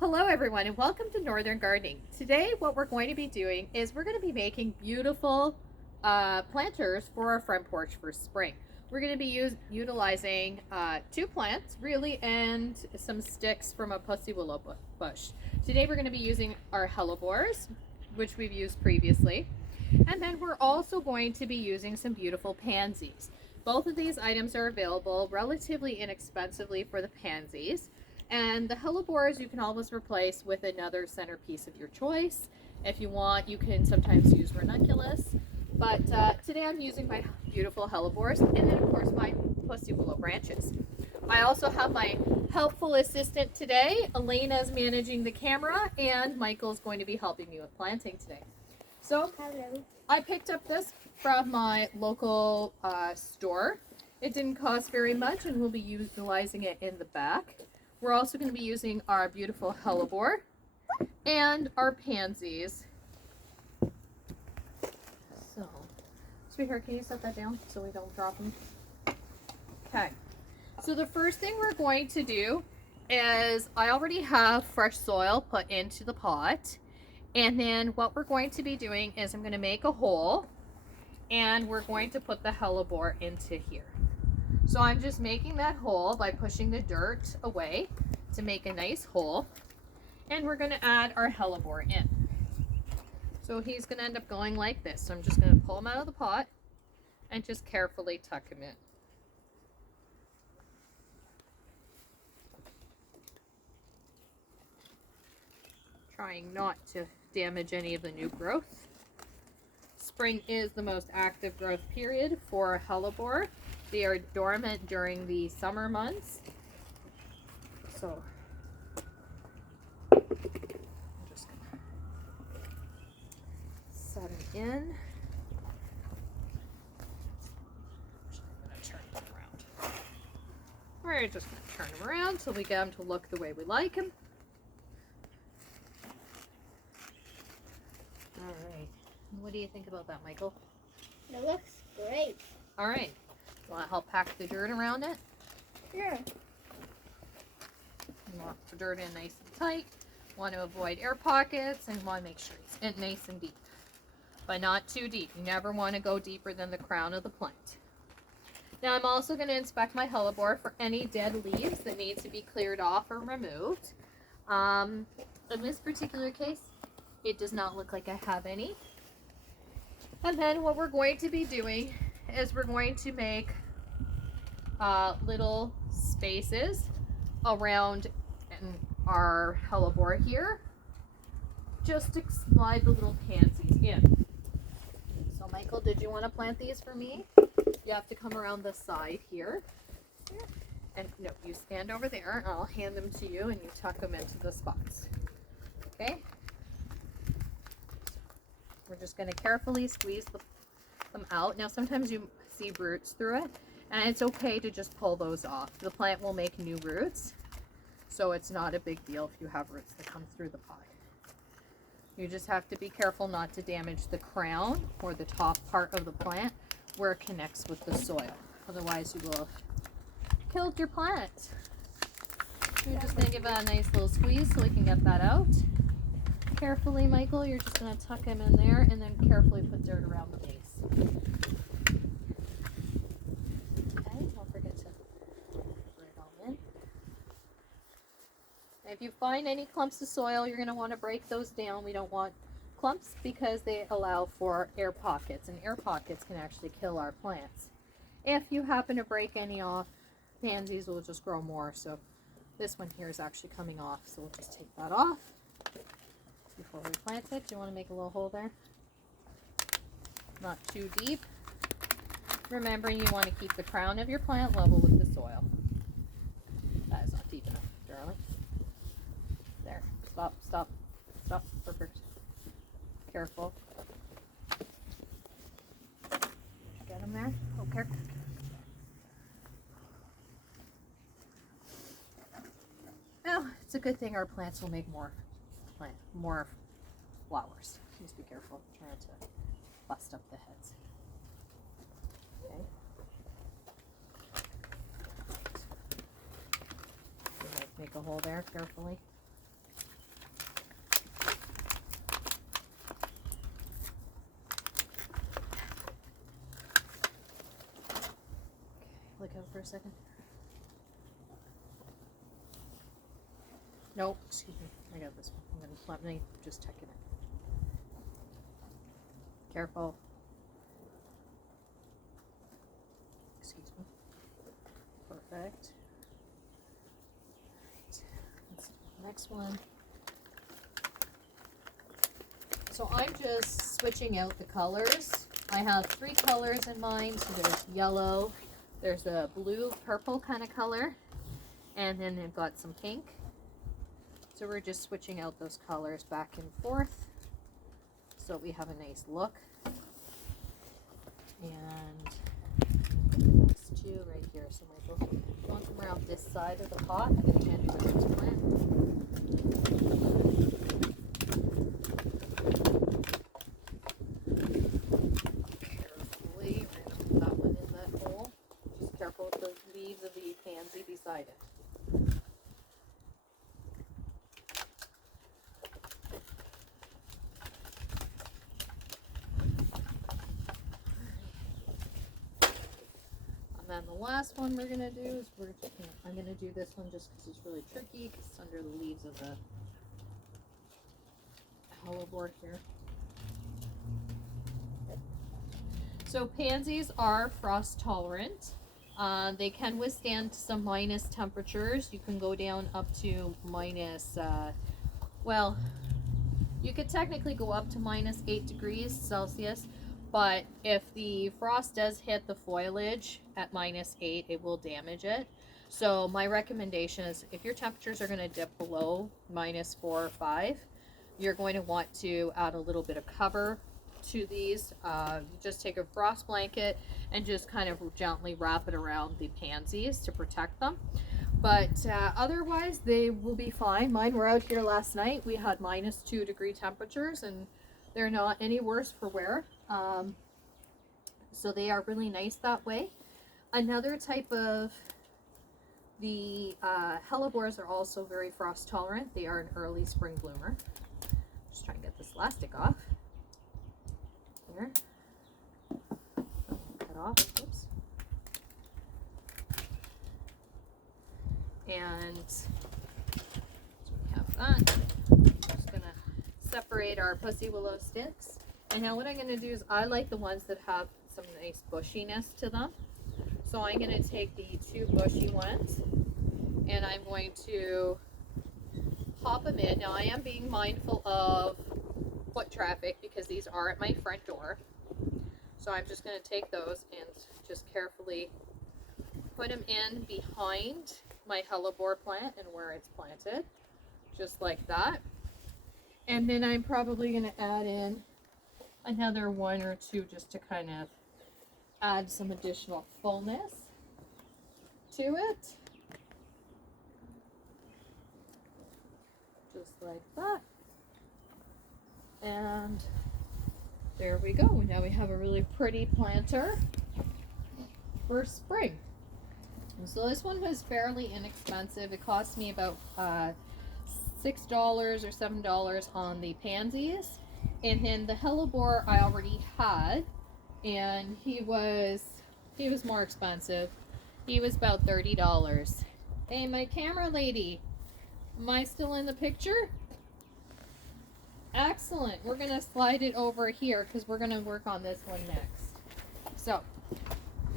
Hello everyone and welcome to Northern Gardening. Today what we're going to be doing is we're going to be making beautiful planters for our front porch for spring. We're going to be utilizing two plants really and some sticks from a pussywillow bush. Today we're going to be using our Hellebores, which we've used previously, and then we're also going to be using some beautiful pansies. Both of these items are available relatively inexpensively for the pansies. And the Hellebores you can always replace with another centerpiece of your choice. If you want, you can sometimes use ranunculus. But today I'm using my beautiful Hellebores and then of course my pussywillow branches. I also have my helpful assistant today. Elena is managing the camera and Michael's going to be helping me with planting today. So Hello. I picked up this from my local store. It didn't cost very much and we'll be utilizing it in the back. We're also going to be using our beautiful hellebore and our pansies. So, sweetheart, can you set that down so we don't drop them? Okay. So the first thing we're going to do is I already have fresh soil put into the pot. And then what we're going to be doing is I'm going to make a hole and we're going to put the hellebore into here. So I'm just making that hole by pushing the dirt away to make a nice hole. And we're going to add our hellebore in. So he's going to end up going like this. So I'm just going to pull him out of the pot and just carefully tuck him in. Trying not to damage any of the new growth. Spring is the most active growth period for a hellebore. They are dormant during the summer months. So I'm just gonna set them in. I'm gonna turn them around. We're just gonna turn them around till we get them to look the way we like them. All right. What do you think about that, Michael? It looks great. All right. Want to help pack the dirt around it? Sure. You want the dirt in nice and tight. Want to avoid air pockets and want to make sure it's nice and deep. But not too deep. You never want to go deeper than the crown of the plant. Now I'm also going to inspect my hellebore for any dead leaves that need to be cleared off or removed. In this particular case, it does not look like I have any. And then what we're going to be doing is we're going to make little spaces around our hellebore here, just to slide the little pansies in. So Michael, did you want to plant these for me? You have to come around the side here. And no, you stand over there and I'll hand them to you and you tuck them into the spots. Okay? We're just going to carefully squeeze them out. Now sometimes you see roots through it and it's okay to just pull those off. The plant will make new roots, so it's not a big deal if you have roots that come through the pot. You just have to be careful not to damage the crown or the top part of the plant where it connects with the soil. Otherwise you will have killed your plant. You're just going to give it a nice little squeeze so we can get that out. Carefully, Michael, you're just going to tuck him in there and then carefully put dirt around the base. Okay, don't forget to put it all in. If you find any clumps of soil, you're going to want to break those down. We don't want clumps because they allow for air pockets, and air pockets can actually kill our plants. If you happen to break any off, pansies will just grow more. So this one here is actually coming off, so we'll just take that off. Before we plant it, do you want to make a little hole there? Not too deep. Remember, you want to keep the crown of your plant level with the soil. That is not deep enough, darling. There. Stop, stop, stop. Perfect. Careful. Get them there. Okay. Now, it's a good thing our plants will make more flowers. Just be careful, try not to bust up the heads. Okay. Make a hole there carefully. second. No, excuse me. I got this one. Let me just check it in. Careful. Excuse me. Perfect. Alright. Let's do the next one. So I'm just switching out the colors. I have 3 colors in mind. So there's yellow, there's a blue, purple kind of color, and then they've got some pink. So we're just switching out those colors back and forth so we have a nice look. And the next 2 right here. So Michael, you want them around this side of the pot and then put this plant. Carefully, we're going to put that one in that hole. Just careful with the leaves of the pansy beside it. And then the last one we're going to do is I'm going to do this one just because it's really tricky because it's under the leaves of the hellebore here. So pansies are frost tolerant. They can withstand some minus temperatures. You can go down up to minus, well, you could technically go up to minus 8 degrees Celsius. But if the frost does hit the foliage at minus 8, it will damage it. So my recommendation is if your temperatures are going to dip below minus 4 or 5, you're going to want to add a little bit of cover to these. Just take a frost blanket and just kind of gently wrap it around the pansies to protect them. But otherwise, they will be fine. Mine were out here last night. We had minus 2 degree temperatures and they're not any worse for wear. So they are really nice that way. Another type of the hellebores are also very frost tolerant. They are an early spring bloomer. Just try and get this elastic off. Here. Cut off. Oops. And so we have that. I'm just gonna separate our pussywillow sticks. And now what I'm going to do is I like the ones that have some nice bushiness to them. So I'm going to take the 2 bushy ones and I'm going to pop them in. Now I am being mindful of foot traffic because these are at my front door. So I'm just going to take those and just carefully put them in behind my hellebore plant and where it's planted. Just like that. And then I'm probably going to add in another 1 or 2 just to kind of add some additional fullness to it. Just like that. And there we go. Now we have a really pretty planter for spring. So this one was fairly inexpensive. It cost me about $6 or $7 on the pansies. And then the hellebore I already had, and he was more expensive. He was about $30. Hey, my camera lady, am I still in the picture? Excellent. We're gonna slide it over here because we're gonna work on this one next. So,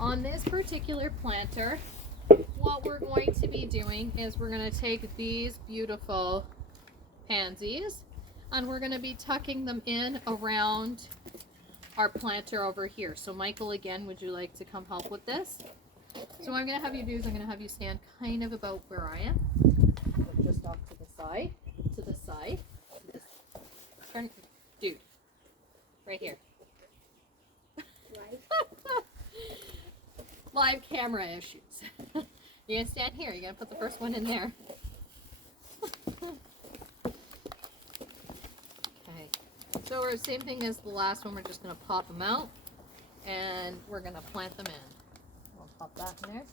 on this particular planter, what we're going to be doing is we're gonna take these beautiful pansies and we're going to be tucking them in around our planter over here. So Michael, again, would you like to come help with this? So what I'm going to have you do is I'm going to have you stand kind of about where I am. Just off to the side. Turn, dude, right here. Live camera issues. You're going to stand here. You're going to put the first one in there. So we're same thing as the last one. We're just going to pop them out and we're going to plant them in. We'll pop that in there.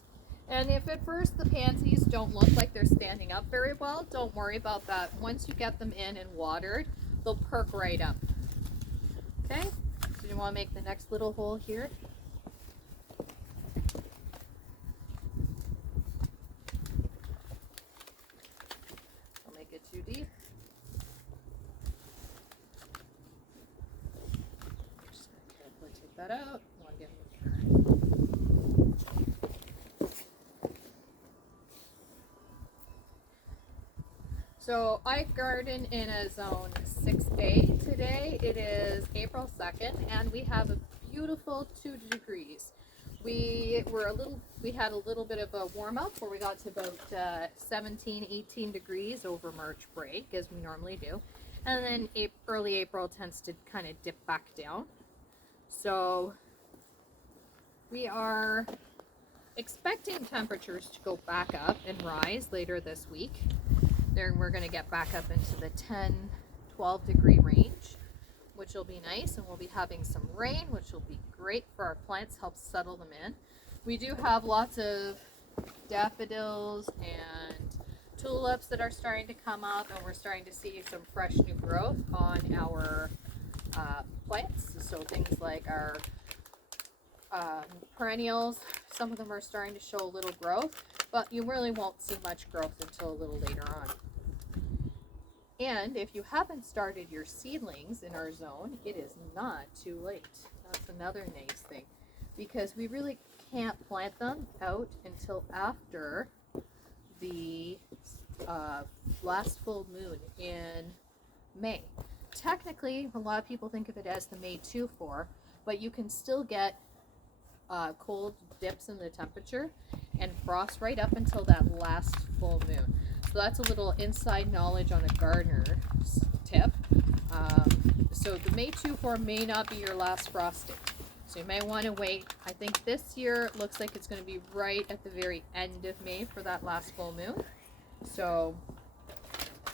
And if at first the pansies don't look like they're standing up very well, don't worry about that. Once you get them in and watered, they'll perk right up. Okay? So you want to make the next little hole here. healthy. Just gonna carefully take that out. Log in with her. So I garden in a zone 6A today. It is April 2nd and we have a beautiful 2 degrees. We had a little bit of a warm up where we got to about 17, 18 degrees over March break, as we normally do. And then early April tends to kind of dip back down. So we are expecting temperatures to go back up and rise later this week. Then we're going to get back up into the 10, 12 degree range, which will be nice, and we'll be having some rain, which will be great for our plants, help settle them in. We do have lots of daffodils and tulips that are starting to come up, and we're starting to see some fresh new growth on our plants. So things like our perennials, some of them are starting to show a little growth, but you really won't see much growth until a little later on. And if you haven't started your seedlings in our zone, it is not too late. That's another nice thing, because we really can't plant them out until after the last full moon in May. Technically, a lot of people think of it as the May 2-4, but you can still get cold dips in the temperature and frost right up until that last full moon. So that's a little inside knowledge on a gardener tip. So the May 2-4 may not be your last frosting. So you may want to wait. I think this year it looks like it's going to be right at the very end of May for that last full moon. So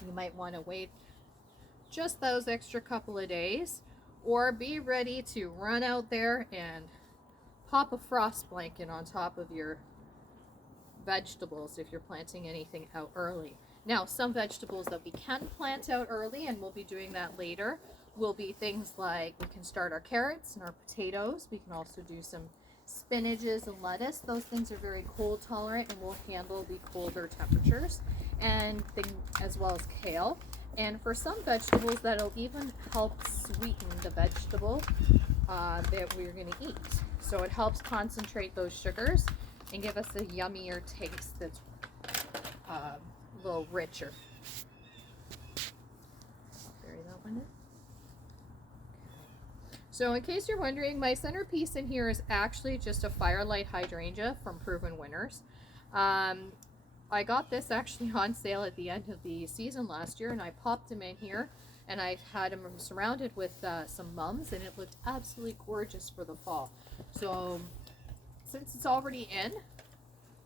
you might want to wait just those extra couple of days, or be ready to run out there and pop a frost blanket on top of your vegetables if you're planting anything out early. Now, some vegetables that we can plant out early, and we'll be doing that later, will be things like we can start our carrots and our potatoes. We can also do some spinaches and lettuce. Those things are very cold tolerant and will handle the colder temperatures, and as well as kale. And for some vegetables, that'll even help sweeten the vegetable that we're going to eat. So it helps concentrate those sugars and give us a yummier taste that's a little richer. I'll bury that one in. So in case you're wondering, my centerpiece in here is actually just a firelight hydrangea from Proven Winners. I got this actually on sale at the end of the season last year, and I popped them in here, and I had them surrounded with some mums, and it looked absolutely gorgeous for the fall. So since it's already in,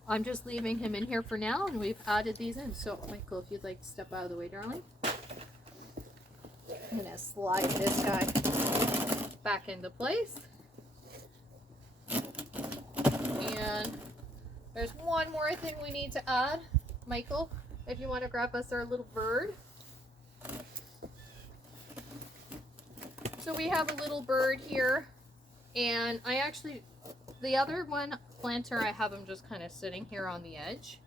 I'm just leaving him in here for now, and we've added these in. So Michael, if you'd like to step out of the way, darling. I'm gonna slide this guy back into place. And there's one more thing we need to add. Michael, if you want to grab us our little bird. So we have a little bird here, and I actually, the other one planter, I have him just kind of sitting here on the edge.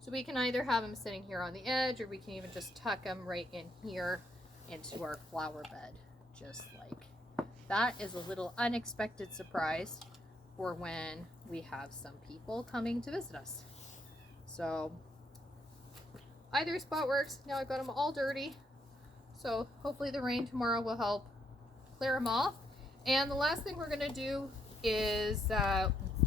So we can either have him sitting here on the edge, or we can even just tuck him right in here into our flower bed, just like that. Is a little unexpected surprise for when we have some people coming to visit us. So either spot works. Now I've got them all dirty, so hopefully the rain tomorrow will help clear them off. And the last thing we're going to do is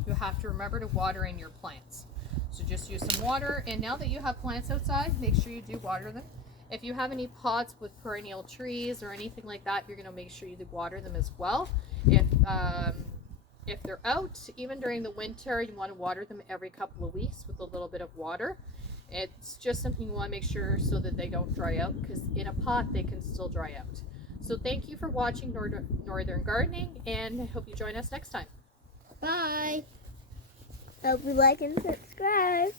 you have to remember to water in your plants. So just use some water, and now that you have plants outside, make sure you do water them. If you have any pots with perennial trees or anything like that, you're going to make sure you water them as well. If they're out, even during the winter, you want to water them every couple of weeks with a little bit of water. It's just something you want to make sure so that they don't dry out, because in a pot they can still dry out. So thank you for watching Northern Gardening, and I hope you join us next time. Bye. Hope you like and subscribe.